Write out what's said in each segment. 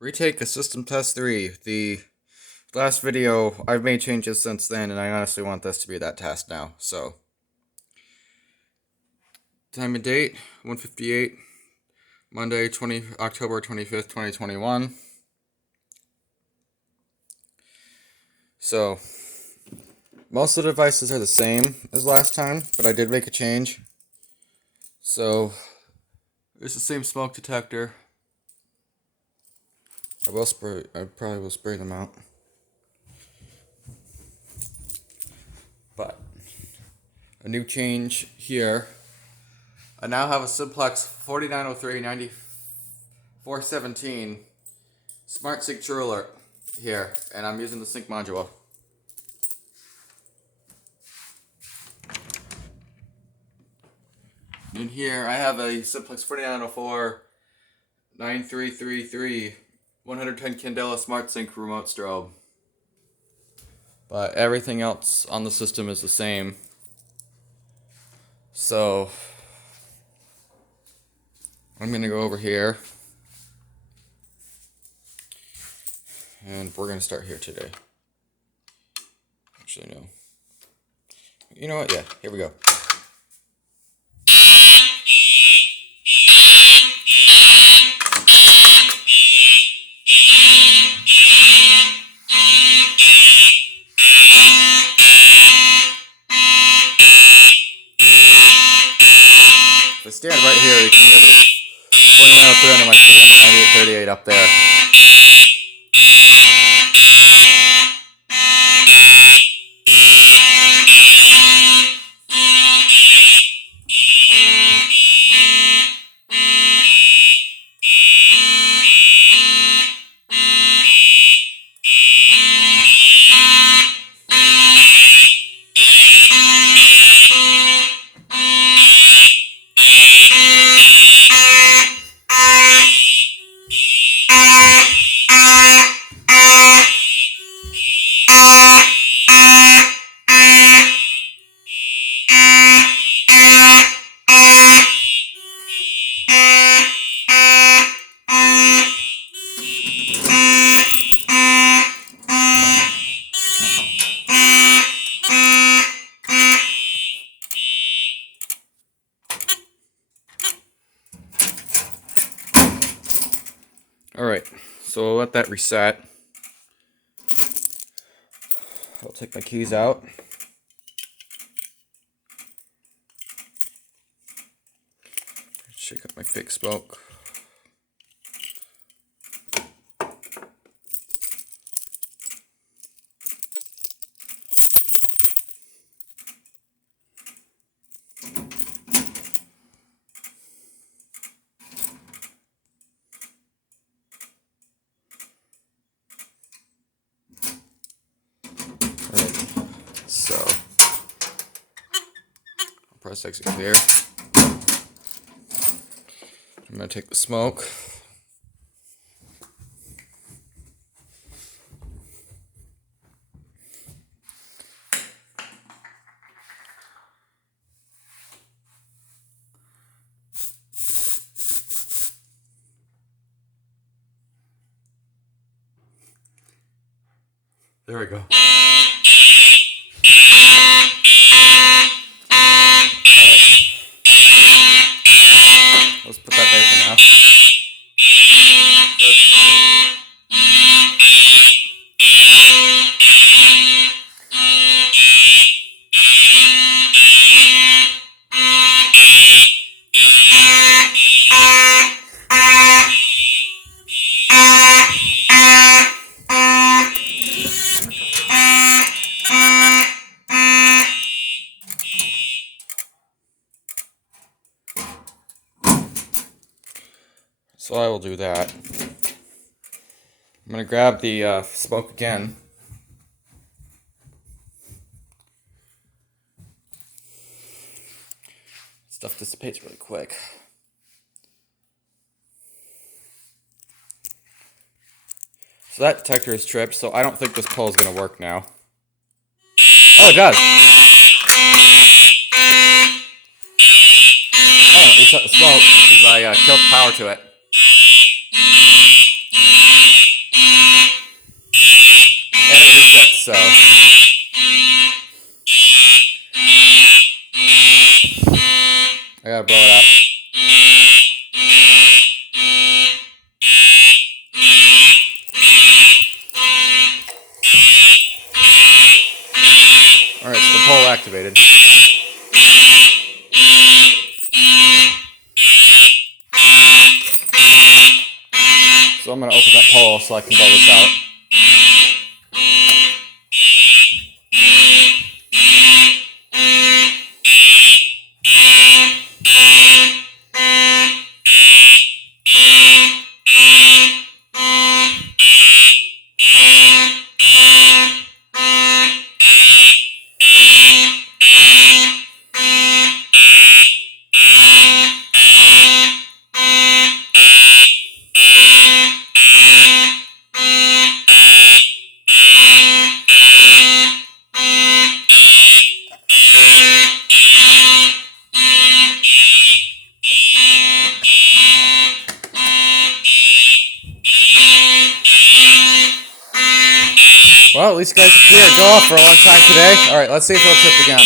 Retake a system test 3. The last video, I've made changes since then, and I honestly want this to be that test now. So, time and date, 1:58, Monday, October 25th, 2021. So, most of the devices are the same as last time, but I did make a change. So, it's the same smoke detector. I probably will spray them out. But a new change here. I now have a Simplex 4903-9417 Smart Sync True Alert here, and I'm using the sync module. In here, I have a Simplex 4904-9333 110 Candela Smart Sync remote strobe. But everything else on the system is the same. So I'm going to go over here, and we're going to start here today. Actually, no. You know what? Yeah, here we go. If I stand right here, you can hear the 4903 under my feet and the 9838 up there. Alright, so I'll let that reset. I'll take my keys out. Shake up my fake smoke. So, I'll press exit clear. I'm going to take the smoke. There we go. Let's put that there for now. So I will do that. I'm going to grab the smoke again. Stuff dissipates really quick. So that detector is tripped, so I don't think this pull is going to work now. Oh, it does! Oh, it reset the smoke because I killed the power to it. activated. So I'm going to open that pole so I can blow this out. Well, at least you guys can hear it go off for a long time today. Alright, let's see if it'll trip again.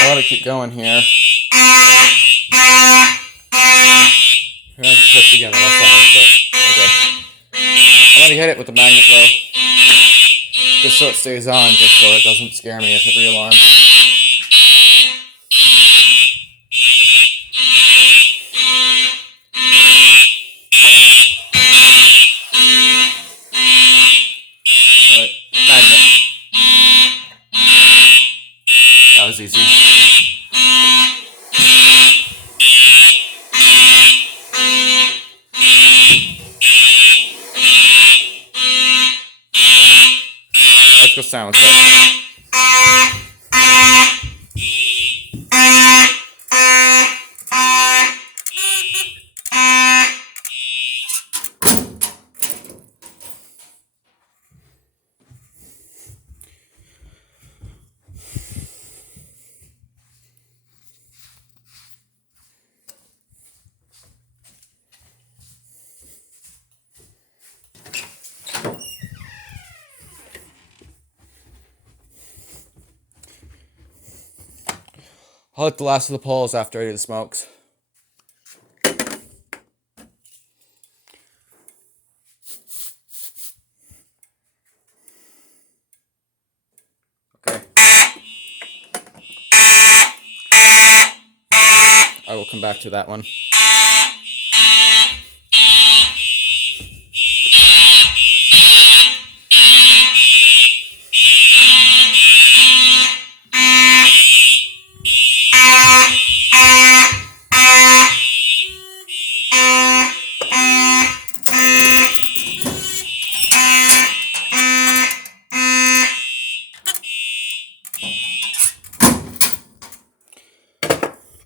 I want to keep going here. I'm going to twist again, but okay. I'm going to hit it with the magnet though, just so it stays on, just so it doesn't scare me if it re-alarms. Alright, magnet. That was easy. Let's go silence it. I'll hit the last of the poles after I do the smokes. Okay. I will come back to that one.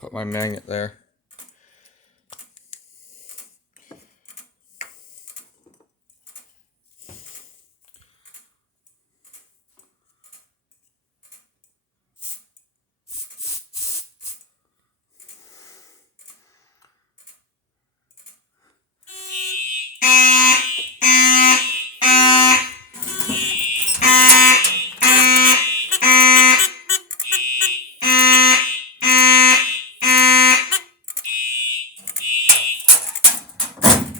Put my magnet there.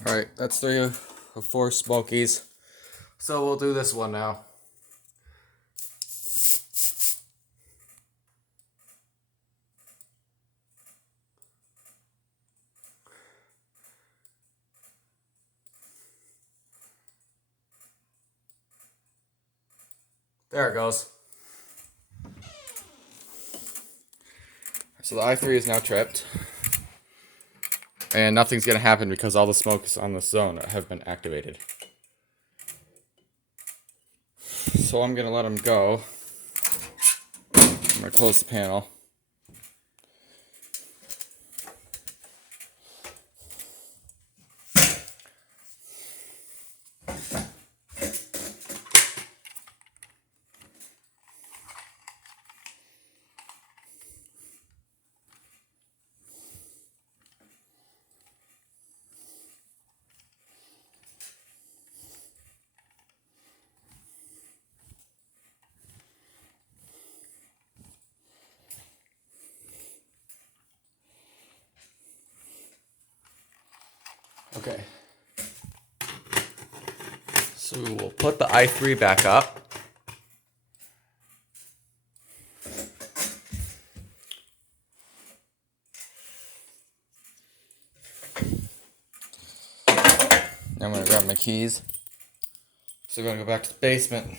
Alright, that's 3 of 4 smokies. So we'll do this one now. There it goes. So the i3 is now tripped. And nothing's going to happen because all the smokes on the zone have been activated. So I'm going to let them go. I'm going to close the panel. Okay. So we'll put the i3 back up. Now I'm going to grab my keys. So we're going to go back to the basement.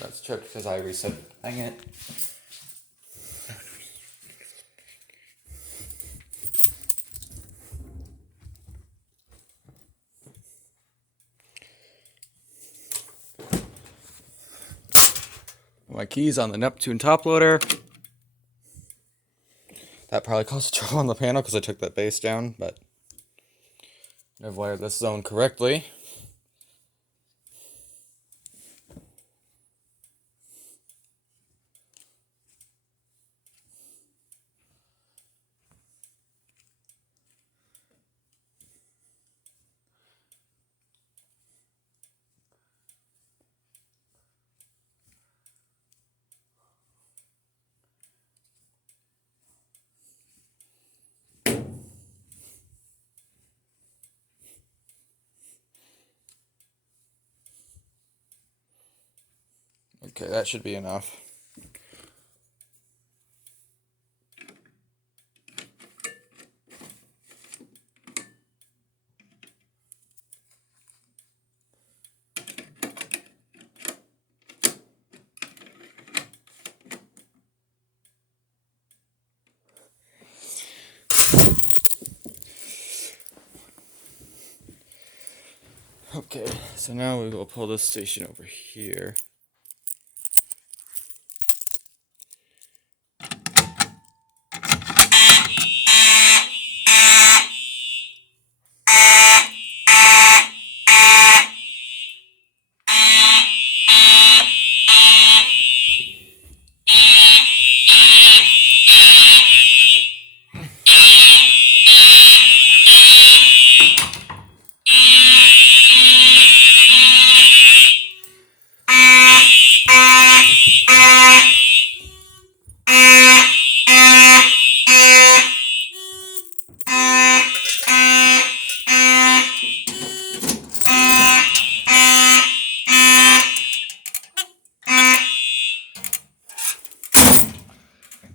That's tripped because I reset. Dang it. My keys on the Neptune top loader. That probably caused trouble on the panel because I took that base down, but I've wired this zone correctly. Okay, that should be enough. Okay, so now we will pull this station over here.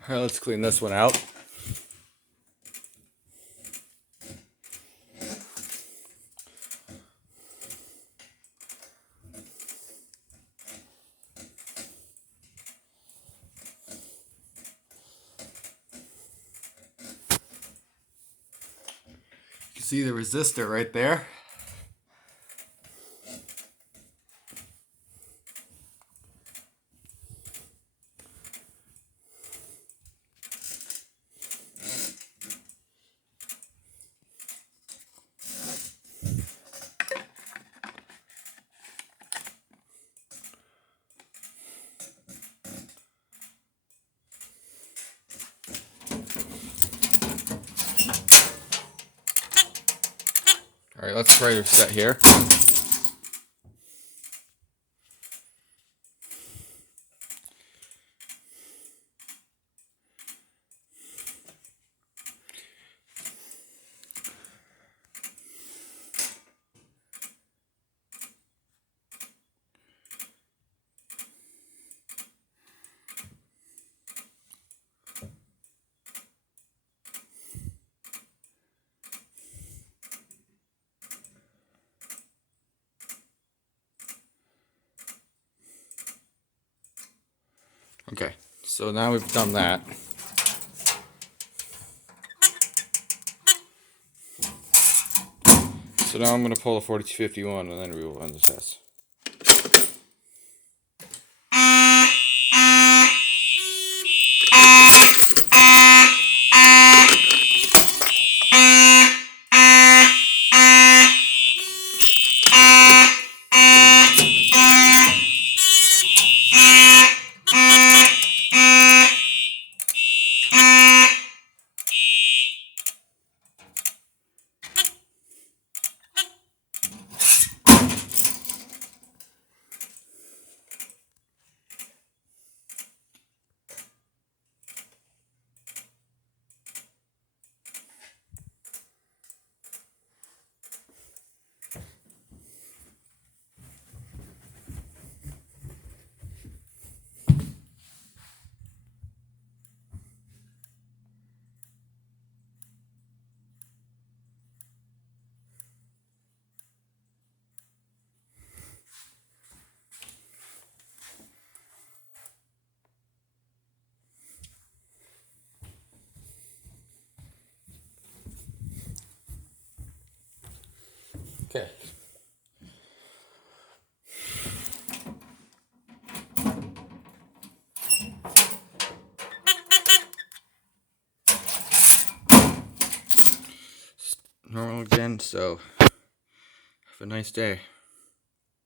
Alright, let's clean this one out. You can see the resistor right there. Alright, let's try to set here. Okay, so now we've done that. So now I'm going to pull the 4251 and then we will run the test. Okay. Normal again, so have a nice day.